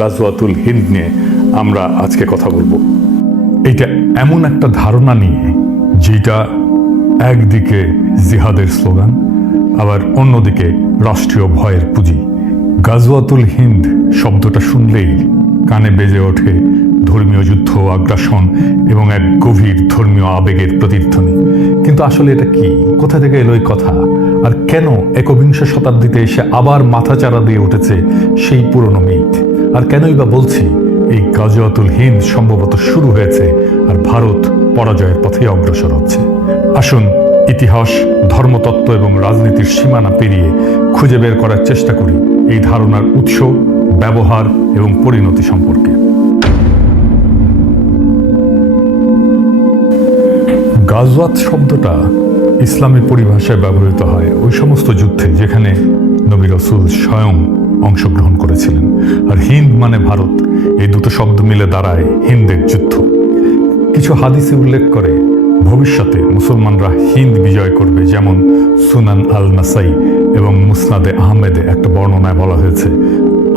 গাজওয়াতুল হিন্দ নিয়ে আমরা আজকে কথা বলবো। এটা এমন একটা ধারণা নিয়ে যেটা একদিকে জিহাদের স্লোগান, আবার অন্যদিকে রাষ্ট্রীয় ভয়ের পুঁজি। গাজওয়াতুল হিন্দ শব্দটা শুনলেই কানে বেজে ওঠে ধর্মীয় যুদ্ধ, আগ্রাসন এবং এক গভীর ধর্মীয় আবেগের প্রতিধ্বনি। কিন্তু আসলে এটা কি? কোথা থেকে এলো এই কথা? আর কেন একবিংশ শতাব্দীতে এসে আবার মাথাচাড়া দিয়ে উঠেছে সেই পুরনো মিথ? আর কেনই বা বলছি এই গাজওয়াতুল হিন্দ সম্ভবত শুরু হয়েছে আর ভারত পরাজয়ের পথে অগ্রসর হচ্ছে? আসুন ইতিহাস, ধর্মতত্ত্ব এবং রাজনীতির সীমানা পেরিয়ে খুঁজে বের করার চেষ্টা করি এই ধারণার উৎস, ব্যবহার এবং পরিণতি সম্পর্কে। গাজওয়াত শব্দটা ইসলামী পরিভাষায় ব্যবহৃত হয় ওই সমস্ত যুদ্ধে যেখানে নবী রাসূল স্বয়ং অংশগ্রহণ করেছিলেন। আর হিন্দ মানে ভারত, এই দুটো শব্দ মিলে দাঁড়ায় হিন্দের যুদ্ধ। কিছু হাদিসে উল্লেখ করে ভবিষ্যতে মুসলমানরা হিন্দ বিজয় করবে, যেমন সুনান আল নাসাই এবং মুসনাদে আহমেদে একটা বর্ণনায় বলা হয়েছে,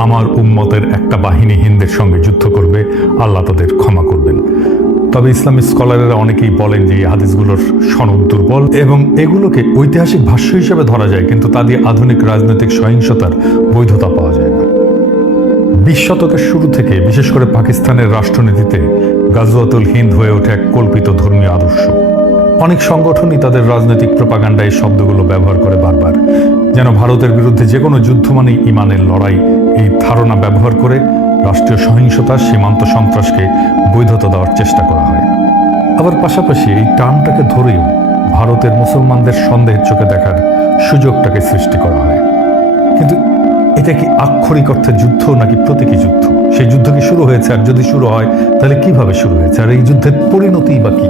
আমার উম্মতের একটা বাহিনী হিন্দের সঙ্গে যুদ্ধ করবে, আল্লাহ তাদের ক্ষমা করবেন। তবে ইসলামী স্কলারেরা অনেকেই বলেন যে এই হাদিসগুলোর সনদ দুর্বল এবং এগুলোকে ঐতিহাসিক ভাষ্য হিসেবে ধরা যায়, কিন্তু তা দিয়ে আধুনিক রাজনৈতিক সহিংসতার বৈধতা পাওয়া যায় না। 20 শতকের শুরু থেকে বিশেষ করে পাকিস্তানের রাষ্ট্রনীতিতে গাজওয়াতুল হিন্দ হয়ে ওঠে এক কল্পিত ধর্মীয় আদর্শ। অনেক সংগঠনই তাদের রাজনৈতিক প্রপাগান্ডায় এই শব্দগুলো ব্যবহার করে বারবার, যেন ভারতের বিরুদ্ধে যে কোনো যুদ্ধ মানেই ইমানের লড়াই। এই ধারণা ব্যবহার করে রাষ্ট্রীয় সহিংসতা, সীমান্ত সন্ত্রাসকে বৈধতা দেওয়ার চেষ্টা করা হয়। আবার পাশাপাশি এই টার্মটাকে ধরেও ভারতের মুসলমানদের সন্দেহের চোখে দেখার সুযোগটাকে সৃষ্টি করা হয়। কিন্তু এটা কি আক্ষরিক অর্থে যুদ্ধ নাকি প্রতীকী যুদ্ধ? সেই যুদ্ধ কি শুরু হয়েছে? আর যদি শুরু হয় তাহলে কিভাবে শুরু হয়েছে? আর এই যুদ্ধের পরিণতি বা কি?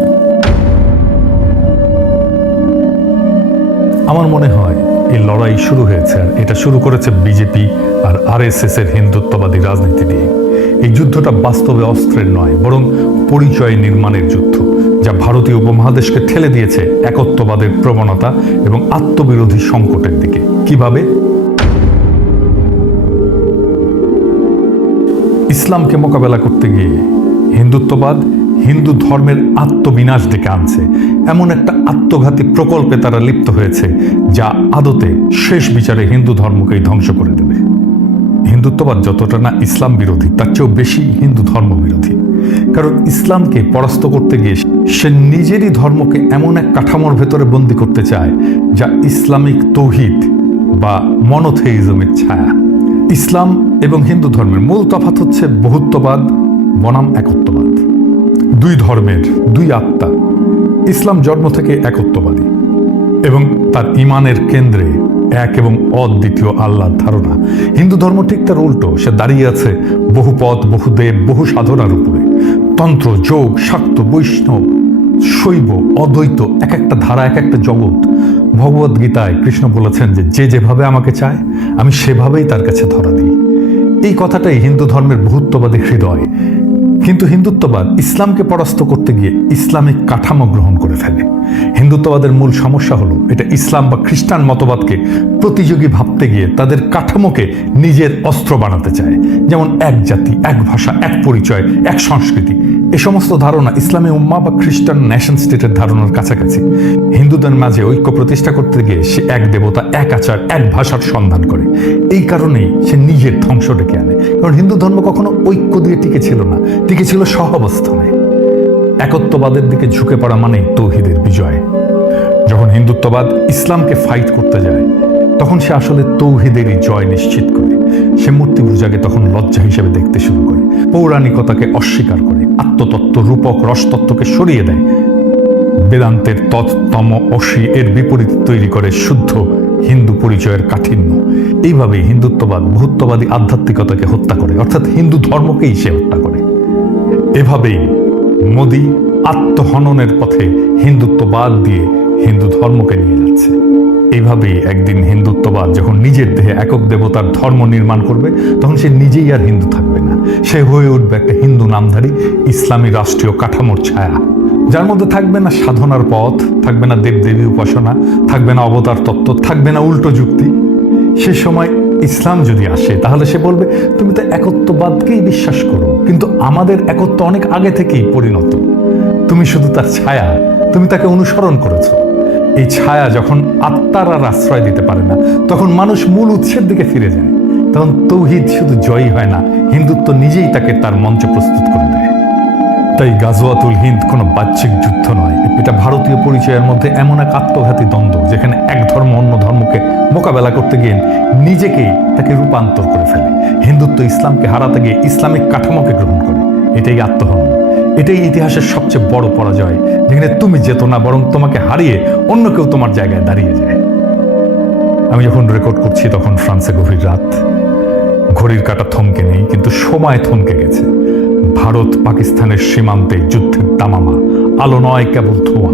আমার মনে হয় এই লড়াই শুরু হয়েছে, আর এটা শুরু করেছে বিজেপি আর আরএসএস এর হিন্দুত্ববাদী রাজনীতি দিয়ে। এই যুদ্ধটা বাস্তবে অস্ত্রের নয়, বরং পরিচয় নির্মাণের যুদ্ধ, যা ভারতীয় উপমহাদেশকে ঠেলে দিয়েছে একত্ববাদের প্রবণতা এবং আত্মবিরোধী সংকটের দিকে। কিভাবে? ইসলামকে মোকাবেলা করতে গিয়ে হিন্দুত্ববাদ হিন্দু ধর্মের আত্মবিনাশ ডেকে আনছে। এমন একটা আত্মঘাতী প্রকল্পে তারা লিপ্ত হয়েছে যা আদতে শেষ বিচারে হিন্দু ধর্মকেই ধ্বংস করে দেবে। হিন্দুত্ববাদ যতটা না ইসলাম বিরোধী, তার চেয়েও বেশি হিন্দু ধর্ম বিরোধী। কারণ ইসলামকে পরাস্ত করতে গিয়ে সে নিজেরই ধর্মকে এমন এক কাঠামোর ভেতরে বন্দী করতে চায় যা ইসলামিক তৌহিদ বা মনোথেইজমের ছায়া। ইসলাম এবং হিন্দু ধর্মের মূল তফাৎ হচ্ছে বহুত্ববাদ বনাম একত্ববাদ। দুই ধর্মের দুই আত্মা। ইসলাম জন্ম থেকে একত্ববাদী এবং তার ইমানের কেন্দ্রে এক এবং অদ্বিতীয় আল্লাহর ধারণা। হিন্দু ধর্ম ঠিক তার উল্টো, সে দাঁড়িয়ে আছে বহু পথ, বহু দেব, বহু সাধনার উপরে। তন্ত্র, যোগ, শাক্ত, বৈষ্ণব, শৈব, অদ্বৈত, এক একটা ধারা, এক একটা জগৎ। ভগবদ গীতায় কৃষ্ণ বলেছেন যে যে যেভাবে আমাকে চায় আমি সেভাবেই তার কাছে ধরা দিই। এই কথাটাই হিন্দু ধর্মের বহুত্ববাদী হৃদয়। কিন্তু হিন্দুত্ববাদ ইসলামকে পরাস্ত করতে গিয়ে ইসলামিক কাঠামো গ্রহণ করে ফেলে। হিন্দুত্ববাদের মূল সমস্যা হলো এটা ইসলাম বা খ্রিস্টান মতবাদকে প্রতিযোগী ভাবতে গিয়ে তাদের কাঠামোকে নিজের অস্ত্র বানাতে চায়। যেমন এক জাতি, এক ভাষা, এক পরিচয়, এক সংস্কৃতি। এ সমস্ত ধারণা ইসলামী উম্মাহ বা খ্রিস্টান নেশন স্টেটের ধারণার কাছাকাছি। হিন্দুদের মাঝে ঐক্য প্রতিষ্ঠা করতে গিয়ে সে এক দেবতা, এক আচার, এক ভাষার সন্ধান করে। এই কারণেই সে নিজের ধ্বংস ডেকে আনে। কারণ হিন্দু ধর্ম কখনো ঐক্য দিয়ে টিকে ছিল না, টিকে ছিল সহাবস্থানে। একত্ববাদের দিকে ঝুঁকে পড়া মানেই তৌহিদের বিজয়। যখন হিন্দুত্ববাদ ইসলামকে ফাইট করতে যায় তখন সে আসলে তৌহিদেরই জয় নিশ্চিত করে। সে মূর্তি পূজাকে তখন লজ্জা হিসেবে দেখতে শুরু করে, পৌরাণিকতাকে অস্বীকার করে, আত্মতত্ত্ব, রূপক, রসতত্ত্বকে সরিয়ে দেয়। বেদান্তের তম অসি এর বিপরীত তৈরি করে শুদ্ধ হিন্দু পরিচয়ের কাঠিন্য। এইভাবেই হিন্দুত্ববাদ বহুত্ববাদী আধ্যাত্মিকতাকে হত্যা করে, অর্থাৎ হিন্দু ধর্মকেই সে হত্যা করে। এভাবেই মোদি আত্মহননের পথে হিন্দুত্ববাদ দিয়ে হিন্দু ধর্মকে নিয়ে যাচ্ছে। এইভাবেই একদিন হিন্দুত্ববাদ যখন নিজের দেহে একক দেবতার ধর্ম নির্মাণ করবে তখন সে নিজেই আর হিন্দু থাকবে না, সে হয়ে উঠবে একটা হিন্দু নামধারী ইসলামী রাষ্ট্রীয় কাঠামোর ছায়া, যার মধ্যে থাকবে না সাধনার পথ, থাকবে না দেবদেবী উপাসনা, থাকবে না অবতার তত্ত্ব, থাকবে না উল্টো যুক্তি। সে সময় ইসলাম যদি আসে তাহলে সে বলবে তুমি তো একত্ববাদকেই বিশ্বাস করো, কিন্তু আমাদের একত্ব অনেক আগে থেকেই পরিণত, তুমি শুধু তার ছায়া, তুমি তাকে অনুসরণ করেছো। এই ছায়া যখন আত্মার আর আশ্রয় দিতে পারে না, তখন মানুষ মূল উৎসের দিকে ফিরে যায়। তখন তৌহিদ শুধু জয়ী হয় না, হিন্দুত্ব নিজেই তাকে তার মঞ্চ প্রস্তুত করে দেয়। তাই গাজওয়াতুল হিন্দ কোনো বাহ্যিক যুদ্ধ নয়, এটা ভারতীয় পরিচয়ের মধ্যে এমন এক আত্মঘাতী দ্বন্দ্ব যেখানে এক ধর্ম অন্য ধর্মকে মোকাবেলা করতে গিয়ে নিজেকেই তাকে রূপান্তর করে ফেলে। হিন্দুত্ব ইসলামকে হারাতে গিয়ে ইসলামিক কাঠামোকে গ্রহণ করে। এটাই আত্মহনন, এটাই ইতিহাসের সবচেয়ে বড় পরাজয়, যেখানে তুমি যেত না বরং তোমাকে হারিয়ে অন্য কেউ তোমার জায়গায় দাঁড়িয়ে যায়। আমি যখন রেকর্ড করছি তখন ফ্রান্সে গভীর রাত, ঘড়ির কাঁটা থমকে নেই, কিন্তু সময় থমকে গেছে। ভারত পাকিস্তানের সীমান্তে যুদ্ধের দামামা, আলো নয় কেবল ধোঁয়া।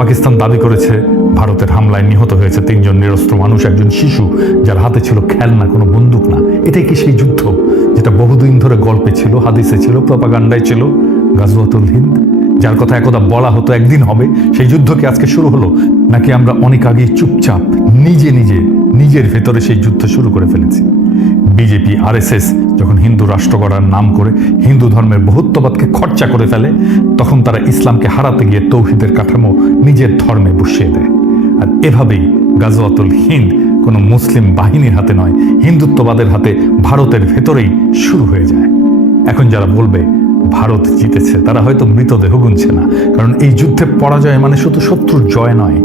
পাকিস্তান দাবি করেছে ভারতের হামলায় নিহত হয়েছে 3 জন নিরস্ত্র মানুষ, একজন শিশু যার হাতে ছিল খেলনা, কোনো বন্দুক না। এটাই কি সেই যুদ্ধ যেটা বহুদিন ধরে গল্পে ছিল, হাদিসে ছিল, প্রপাগান্ডায় ছিল? গাজওয়াতুল হিন্দ, যার কথা একদা বলা হতো একদিন হবে, সেই যুদ্ধ কি আজকে শুরু হলো? নাকি আমরা অনেক আগেই চুপচাপ নিজের ভেতরে সেই যুদ্ধ শুরু করে ফেলেছি? বিজেপি RSS যখন হিন্দু রাষ্ট্র গড়ার নাম করে হিন্দু ধর্মের বহুত্ববাদকে খরচা করে ফেলে, তখন তারা ইসলামকে হারাতে গিয়ে তৌহিদের কাঠামো নিজের ধর্মে বসিয়ে দেয়। আর এভাবেই গাজওয়াতুল হিন্দ কোনো মুসলিম বাহিনীর হাতে নয়, হিন্দুত্ববাদের হাতে ভারতের ভেতরেই শুরু হয়ে যায়। এখন যারা বলবে ভারত জিতেছে, তারা হয়তো মৃতদেহ গুনছে না, কারণ এই যুদ্ধে পরাজয় মানে শুধু শত্রুর জয় নয়,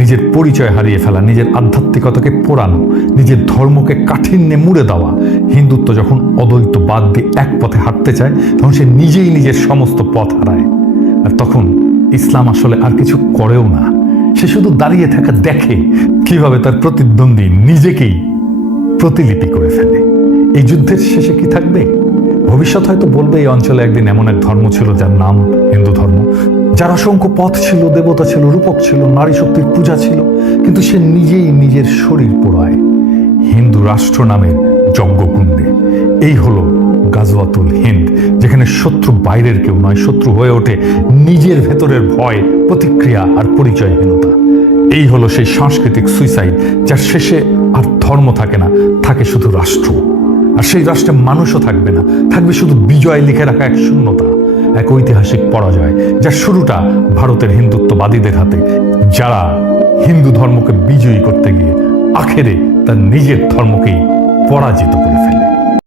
নিজের পরিচয় হারিয়ে ফেলা, নিজের আধ্যাত্মিকতাকে পোড়ানো, নিজের ধর্মকে কাঠিন্যে মুড়ে দেওয়া। হিন্দুত্ব যখন অদ্বৈতবাদ দিয়ে এক পথে হাঁটতে চায়, তখন সে নিজেই নিজের সমস্ত পথ হারায়। আর তখন ইসলাম আসলে আর কিছু করেও না, সে শুধু দাঁড়িয়ে থাকা দেখে কিভাবে তার প্রতিদ্বন্দ্বী নিজেকেই প্রতিলিপি করে ফেলে। এই যুদ্ধের শেষে কি থাকবে? ভবিষ্যৎ হয়তো বলবে এই অঞ্চলে একদিন এমন এক ধর্ম ছিল যার নাম হিন্দু ধর্ম, যার অসংখ্য পথ ছিল, দেবতা ছিল, রূপক ছিল, নারী শক্তির পূজা ছিল, কিন্তু সে নিজেই নিজের শরীর পোড়ায় হিন্দু রাষ্ট্র নামের যজ্ঞকুণ্ডে। এই হলো গাজওয়াতুল হিন্দ, যেখানে শত্রু বাইরের কেউ নয়, শত্রু হয়ে ওঠে নিজের ভেতরের ভয়, প্রতিক্রিয়া আর পরিচয়হীনতা। এই হলো সেই সাংস্কৃতিক সুইসাইড, যার শেষে আর ধর্ম থাকে না, থাকে শুধু রাষ্ট্র। আর সেই রাষ্ট্রে মানুষও থাকবে না, থাকবে শুধু বিজয় লিখে রাখা এক শূন্যতা, এক ঐতিহাসিক পরাজয়, যার শুরুটা ভারতের হিন্দুত্ববাদীদের হাতে, যারা হিন্দু ধর্মকে বিজয়ী করতে গিয়ে আখেরে তার নিজের ধর্মকেই পরাজিত করে ফেলে।